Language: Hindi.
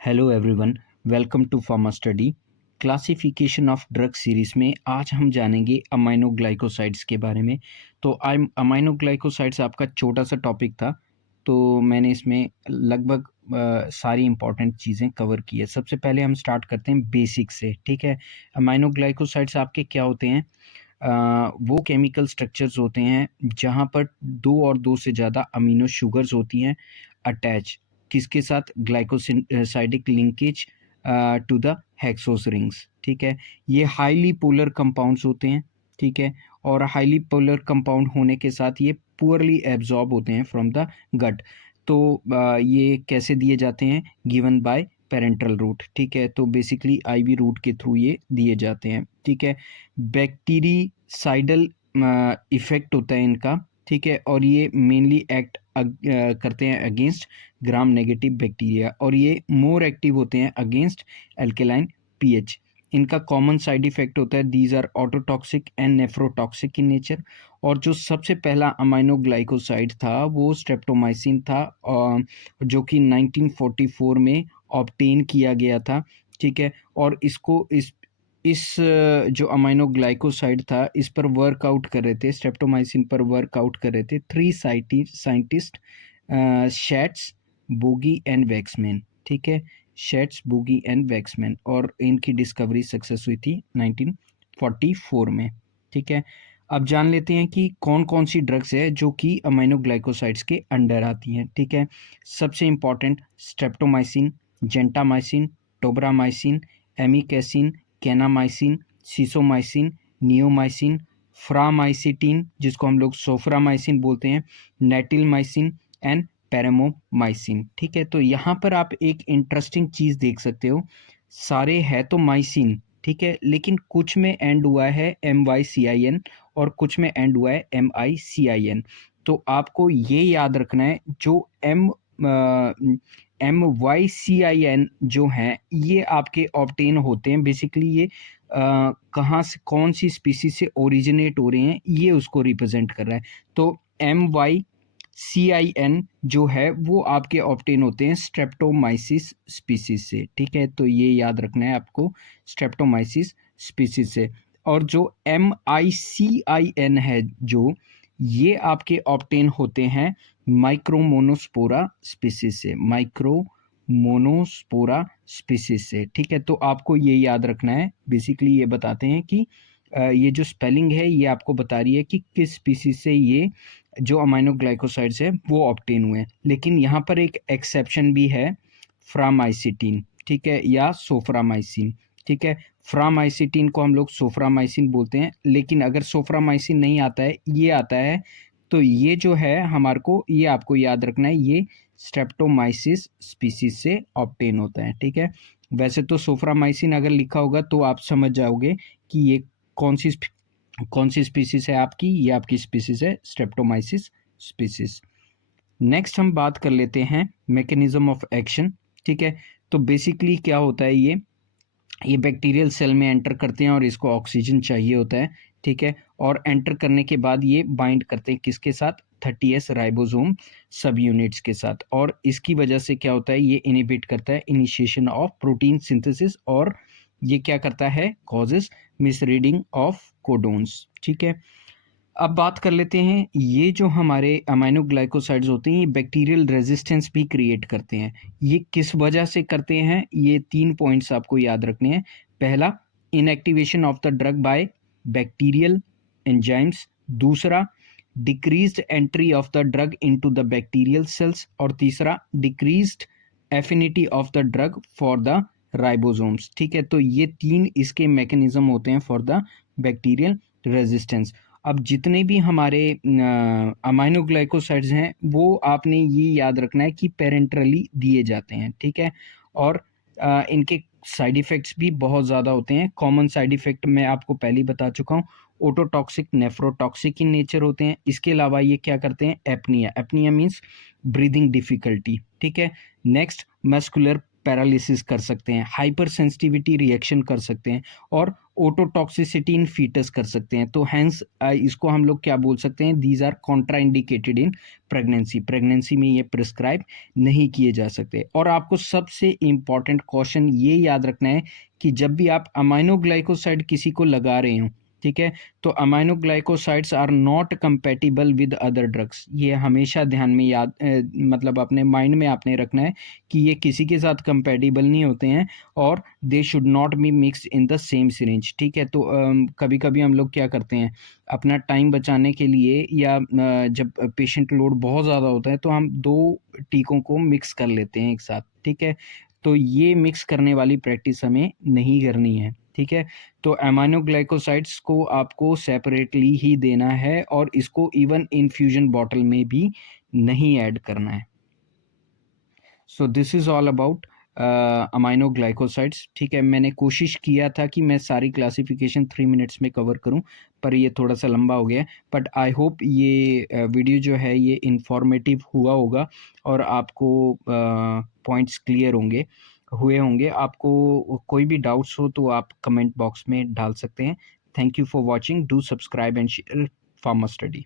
Hello everyone, welcome to pharma study. Classification of drug series में आज हम जानेंगे अमाइनोग्लाइकोसाइड्स के बारे में। तो अमाइनोग्लाइकोसाइड्स आपका छोटा सा टॉपिक था, तो मैंने इसमें लगभग सारी इंपॉर्टेंट चीज़ें कवर की है। सबसे पहले हम स्टार्ट करते हैं बेसिक से, ठीक है। अमाइनोग्लाइकोसाइड्स आपके क्या होते हैं? वो केमिकल स्ट्रक्चर्स होते हैं जहाँ पर दो और दो से ज़्यादा अमीनो शुगर्स होती हैं अटैच, किसके साथ? Glycosidic linkage to the hexose rings, ठीक है। ये हाईली पोलर कंपाउंड्स होते हैं, ठीक है। और हाईली पोलर कंपाउंड होने के साथ ये पुअरली एब्जॉर्ब होते हैं फ्रॉम द गट। तो ये कैसे दिए जाते हैं? गिवन बाय पेरेंटल रूट, ठीक है। तो बेसिकली आईवी रूट के थ्रू ये दिए जाते हैं, ठीक है। बैक्टीरिसाइडल इफेक्ट होता है इनका, ठीक है। और ये मेनली एक्ट करते हैं अगेंस्ट ग्राम नेगेटिव बैक्टीरिया, और ये मोर एक्टिव होते हैं अगेंस्ट एल्केलाइन पीएच। इनका कॉमन साइड इफेक्ट होता है these are ototoxic and nephrotoxic in nature. और जो सबसे पहला अमाइनोग्लाइकोसाइड था वो स्ट्रेप्टोमाइसिन था, जो कि 1944 में ऑब्टेन किया गया था, ठीक है। और इस जो अमाइनोग्लाइकोसाइड था इस पर वर्कआउट कर रहे थे, स्ट्रेप्टोमाइसिन पर वर्कआउट कर रहे थे 3 साइंटिस्ट, शेट्स, बोगी एंड वैक्समैन, ठीक है। शेट्स, बोगी एंड वैक्समैन, और इनकी डिस्कवरी सक्सेस हुई थी 1944 में, ठीक है। अब जान लेते हैं कि कौन कौन सी ड्रग्स है जो कि अमाइनोग्लाइकोसाइड्स के अंडर आती हैं, ठीक है। सबसे important streptomycin, gentamicin, tobramycin, amikacin, kanamycin, sisomicin, neomycin, framycetin जिसको हम लोग सोफ्रामाइसिन बोलते हैं, नेटिलमाइसिन एंड पैरामोमाइसिन, ठीक है। तो यहाँ पर आप एक इंटरेस्टिंग चीज़ देख सकते हो, सारे है तो माइसिन, ठीक है, लेकिन कुछ में एंड हुआ है MYCIN और कुछ में एंड हुआ है MICIN। तो आपको ये याद रखना है, जो MYCIN जो हैं ये आपके ऑब्टेन होते हैं, बेसिकली ये कहाँ से, कौन सी स्पीसीज से ओरिजिनेट हो रहे हैं, ये उसको रिप्रेजेंट कर रहा है। तो MYCIN जो है वो आपके ऑब्टेन होते हैं स्ट्रेप्टोमाइसिस स्पीसीज से, ठीक है। तो ये याद रखना है आपको, स्ट्रेप्टोमाइसिस स्पीसीज से। और जो MICIN है जो, ये आपके ऑब्टेन होते हैं माइक्रोमोनोस्पोरा स्पीसीज से, माइक्रोमोनोस्पोरा स्पीसीज से, ठीक है। तो आपको ये याद रखना है, बेसिकली ये बताते हैं कि ये जो स्पेलिंग है ये आपको बता रही है कि किस स्पीसीज से ये जो अमाइनोग्लाइकोसाइड्स है वो ऑब्टेन हुए हैं। लेकिन यहाँ पर एक एक्सेप्शन भी है, फ्रामाइसिटीन, ठीक है, या सोफ्रामाइसिन, ठीक है। फ्रामाइसिटीन को हम लोग सोफ्रामाइसिन बोलते हैं, लेकिन अगर सोफ्रामाइसिन नहीं आता है, ये आता है, तो ये जो है हमारे को, ये आपको याद रखना है, ये स्ट्रेप्टोमाइसिस स्पीसीज से ऑब्टेन होता है, ठीक है। वैसे तो सोफ्रामाइसिन अगर लिखा होगा तो आप समझ जाओगे कि ये कौन सी स्पीसीज है आपकी, ये आपकी स्पीसीज है स्ट्रेप्टोमाइसिस स्पीसीज। नेक्स्ट हम बात कर लेते हैं मैकेनिज्म ऑफ एक्शन, ठीक है। तो बेसिकली क्या होता है, ये बैक्टीरियल सेल में एंटर करते हैं और इसको ऑक्सीजन चाहिए होता है, ठीक है। और एंटर करने के बाद ये बाइंड करते हैं किसके साथ? 30S राइबोसोम सब यूनिट्स के साथ, और इसकी वजह से क्या होता है, ये इनिबिट करता है इनिशिएशन ऑफ प्रोटीन सिंथेसिस, और ये क्या करता है? कॉजेस मिसरीडिंग ऑफ कोडोन्स, ठीक है। अब बात कर लेते हैं, ये जो हमारे अमाइनोग्लाइकोसाइड्स होते हैं ये बैक्टीरियल रेजिस्टेंस भी क्रिएट करते हैं। ये किस वजह से करते हैं? ये 3 पॉइंट्स आपको याद रखने हैं। पहला, inactivation of the drug by bacterial enzymes. दूसरा, decreased entry of the drug into the bacterial cells. और तीसरा, decreased affinity of the drug for the ribosomes, ठीक है। तो ये 3 इसके मैकेनिज्म होते हैं फॉर द बैक्टीरियल रेजिस्टेंस। अब जितने भी हमारे अमाइनोग्लाइकोसाइड्स हैं वो आपने ये याद रखना है कि पेरेंटरली दिए जाते हैं, ठीक है। और इनके साइड इफ़ेक्ट्स भी बहुत ज़्यादा होते हैं। कॉमन साइड इफ़ेक्ट मैं आपको पहले ही बता चुका हूँ, ओटोटॉक्सिक, नेफ्रोटॉक्सिक इन नेचर होते हैं। इसके अलावा ये क्या करते हैं? एपनिया मीन्स ब्रीदिंग डिफ़िकल्टी, ठीक है। नेक्स्ट, मस्कुलर पैरालिसिस कर सकते हैं, हाइपर सेंसिटिविटी रिएक्शन कर सकते हैं, और ओटोटॉक्सिसिटी इन फीटस कर सकते हैं। तो हैंस इसको हम लोग क्या बोल सकते हैं, these are contraindicated in pregnancy. Pregnancy में ये प्रिस्क्राइब नहीं किए जा सकते। और आपको सबसे इम्पॉर्टेंट क्वेश्चन ये याद रखना है कि जब भी आप अमाइनोग्लाइकोसाइड किसी को लगा रहे हो, ठीक है, तो aminoglycosides are not compatible with other drugs. ये हमेशा ध्यान में याद मतलब अपने माइंड में आपने रखना है कि ये किसी के साथ कंपेटिबल नहीं होते हैं और they should not be mix in the same syringe, ठीक है। तो कभी कभी हम लोग क्या करते हैं, अपना टाइम बचाने के लिए या जब पेशेंट लोड बहुत ज़्यादा होता है तो हम दो टीकों को मिक्स कर लेते हैं एक साथ, ठीक है। तो ये मिक्स करने वाली प्रैक्टिस हमें नहीं करनी है, ठीक है। तो एमाइनोग्लाइकोसाइड्स को आपको सेपरेटली ही देना है और इसको इवन इन्फ्यूजन बॉटल में भी नहीं ऐड करना है। So this is all about aminoglycosides, ठीक है। मैंने कोशिश किया था कि मैं सारी क्लासिफिकेशन 3 मिनट्स में कवर करूं, पर ये थोड़ा सा लंबा हो गया। बट आई होप ये वीडियो जो है ये इंफॉर्मेटिव हुआ होगा और आपको पॉइंट्स क्लियर हुए होंगे। आपको कोई भी डाउट्स हो तो आप कमेंट बॉक्स में डाल सकते हैं। Thank you for watching, do subscribe and share pharma study.